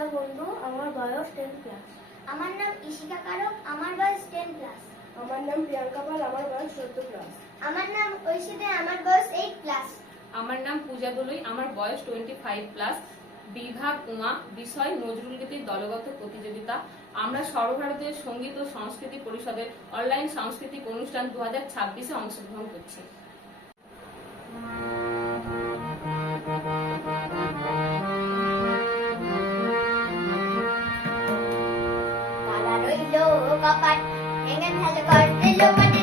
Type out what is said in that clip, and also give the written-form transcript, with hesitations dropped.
কবিতা বন্ধু, আমার বয়স 10 ক্লাস। আমার নাম ইশিকা কারক, আমার বয়স 10 ক্লাস। আমার নাম প্রিয়াঙ্কা পাল, আমার বয়স 14 ক্লাস। আমার নাম ঐশী, আমার বয়স 8 ক্লাস। আমার নাম পূজা দলুই, আমার বয়স 25 প্লাস। বিভাগ উমা, বিষয় নজরুল গীতির দলগত প্রতিযোগিতা। আমরা সর্বভারতীয় সঙ্গীত ও সংস্কৃতি পরিষদের অনলাইন সাংস্কৃতিক অনুষ্ঠান 2026-এ অংশগ্রহণ করছি। কালা রইল কপাট, ভেঙে ফেলে করতে লোকাটি